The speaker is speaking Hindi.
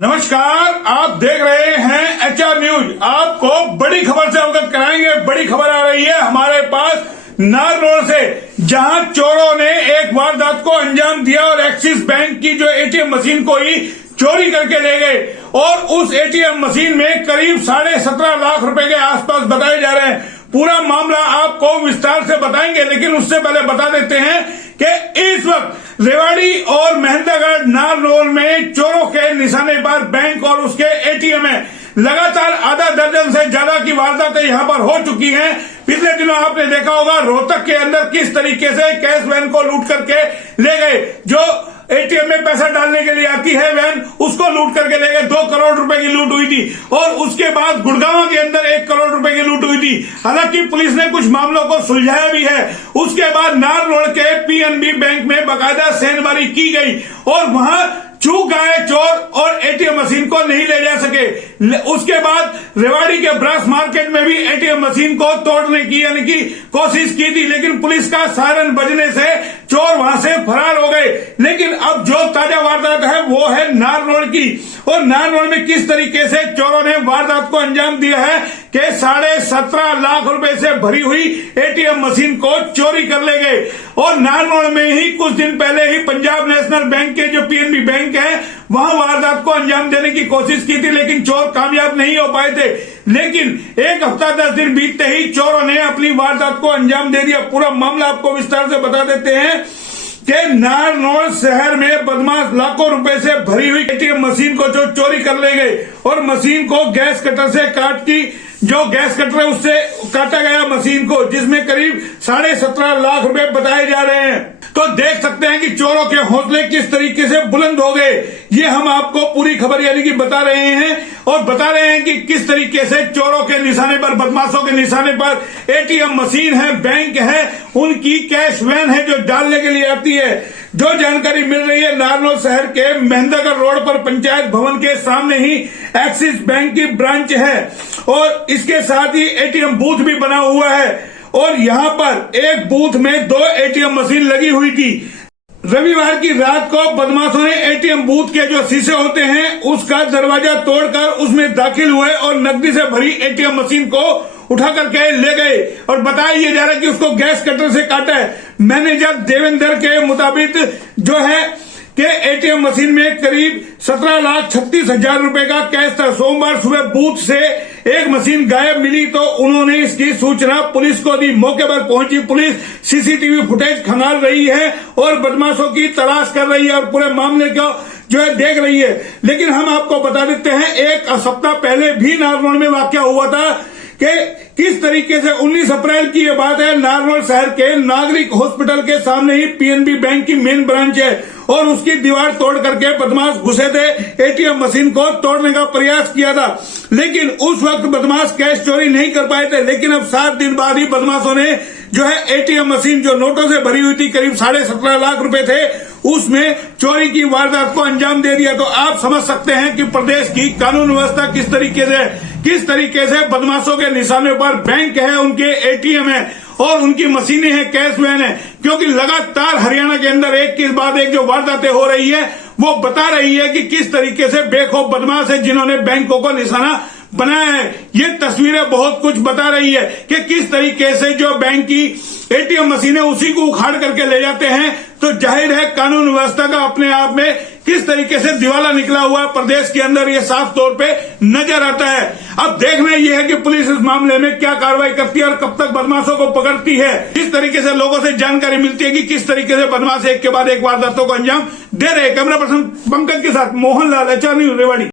नमस्कार, आप देख रहे हैं HR न्यूज। आपको बड़ी खबर से अवगत कराएंगे। बड़ी खबर आ रही है हमारे पास नार रोड से, जहां चोरों ने एक वारदात को अंजाम दिया और एक्सिस बैंक की जो ATM मशीन को ही चोरी करके ले गए। और उस ATM मशीन में करीब 17.5 लाख रुपए के आसपास बताए जा रहे हैं। पूरा मामला आपको विस्तार से बताएंगे, लेकिन उससे पहले बता देते हैं कि इस वक्त रेवाड़ी और महेंद्रगढ़ नार रोड में चोरों के निशाने पर बैंक और उसके ATM में लगातार आधा दर्जन से ज्यादा की वारदातें यहां पर हो चुकी हैं। पिछले दिनों आपने देखा होगा रोहतक के अंदर किस तरीके से कैश वैन को लूट करके ले गए। जो ATM में पैसा डालने के लिए आती है वैन, उसको लूट करके ले गए। 2 करोड़ रुपए की लूट हुई थी। और उसके बाद गुड़गांव के अंदर 1 करोड़ रुपए की लूट हुई थी। हालांकि पुलिस ने कुछ मामलों को सुलझाया भी है। उसके बाद नार रोड के PNB बैंक में बाकायदा सेंधमारी की गई और वहां चूक गए चोर और ATM मशीन को नहीं ले जा सके। उसके बाद रेवाड़ी के ब्रास मार्केट में भी ATM मशीन को तोड़ने की यानी कि कोशिश की थी, लेकिन पुलिस का सायरन बजने से चोर वहां से फरार हो गए। लेकिन अब जो ताजा वारदात है वो है नार रोड की। और नार रोड में किस तरीके से चोरों ने वारदात को अंजाम दिया है कि 17.5 लाख रुपए से भरी हुई ATM मशीन को चोरी कर ले गए। और नार रोड में ही कुछ दिन पहले ही पंजाब नेशनल बैंक के जो PNB बैंक है वहां वारदात को अंजाम देने की कोशिश की थी, लेकिन चोर कामयाब नहीं हो पाए थे। लेकिन 1 हफ्ता 10 दिन बीतते ही चोरों ने अपनी वारदात को अंजाम दे दिया। पूरा मामला आपको विस्तार से बता देते हैं कि नार रोड शहर में बदमाश लाखों रुपए से भरी हुई ATM मशीन को जो चोरी कर ले गए और मशीन को गैस कटर से काट की, जो गैस कटर है उससे काटा गया मशीन को, जिसमें करीब 17.5 लाख रुपए बताए जा रहे हैं। तो देख सकते हैं कि चोरों के हौसले किस तरीके से बुलंद हो गए। ये हम आपको पूरी खबर यानी कि बता रहे हैं और बता रहे हैं कि किस तरीके से चोरों के निशाने पर, बदमाशों के निशाने पर ATM मशीन है, बैंक है, उनकी कैश वैन है जो डालने के लिए आती है। जो जानकारी मिल रही है, नार रोड शहर के महेंद्रगढ़ रोड पर पंचायत भवन के सामने ही एक्सिस बैंक की ब्रांच है और इसके साथ ही ATM बूथ भी बना हुआ है। और यहां पर एक बूथ में 2 ATM मशीन लगी हुई थी। रविवार की रात को बदमाशों ने ATM बूथ के जो शीशे होते हैं उसका दरवाजा तोड़कर उसमें दाखिल हुए और नकदी से भरी ATM मशीन को उठा करके ले गए। और बताया ये जा रहा है कि उसको गैस कटर से काटा है। मैनेजर देवेंद्र के मुताबिक जो है कि ATM मशीन में करीब 17,36,000 रुपए का कैश था। सोमवार सुबह बूथ से एक मशीन गायब मिली तो उन्होंने इसकी सूचना पुलिस को दी। मौके पर पहुंची पुलिस CCTV फुटेज खंगाल रही है और बदमाशों की तलाश कर रही है और पूरे मामले को जो है देख रही है। लेकिन हम आपको बता देते हैं, 1 सप्ताह पहले भी नार रोड में वाकया हुआ था कि किस तरीके से 19 अप्रैल की ये बात है। नार रोड शहर के नागरिक हॉस्पिटल के सामने ही PNB बैंक की मेन ब्रांच है और उसकी दीवार तोड़ करके बदमाश घुसे थे। ATM मशीन को तोड़ने का प्रयास किया था, लेकिन उस वक्त बदमाश कैश चोरी नहीं कर पाए थे। लेकिन अब 7 दिन बाद ही बदमाशों ने जो है ATM मशीन जो नोटों से भरी हुई थी, करीब 17.5 लाख रुपए थे, उसमें चोरी की वारदात को अंजाम दे दिया। तो आप समझ सकते हैं कि प्रदेश की कानून व्यवस्था किस तरीके से बदमाशों के निशाने पर बैंक है, उनके ATM है और उनकी मशीनें हैं, कैश वैन है। क्योंकि लगातार हरियाणा के अंदर एक के बाद एक जो वारदातें हो रही है वो बता रही है कि किस तरीके से बेखौफ बदमाश है जिन्होंने बैंकों को निशाना बनाया है। ये तस्वीरें बहुत कुछ बता रही है कि किस तरीके से जो बैंक की ATM मशीनें उसी को उखाड़ करके ले जाते हैं। तो जाहिर है कानून व्यवस्था का अपने आप में किस तरीके से दिवाला निकला हुआ प्रदेश के अंदर ये साफ तौर पे नजर आता है। अब देखना यह है कि पुलिस इस मामले में क्या कार्रवाई करती है और कब तक बदमाशों को पकड़ती है। किस तरीके से लोगों से जानकारी मिलती है कि किस तरीके से बदमाश एक के बाद एक वारदातों को अंजाम दे रहे। कैमरा पर्सन पंकज के साथ मोहन लाल, HR न्यूज रेवाड़ी।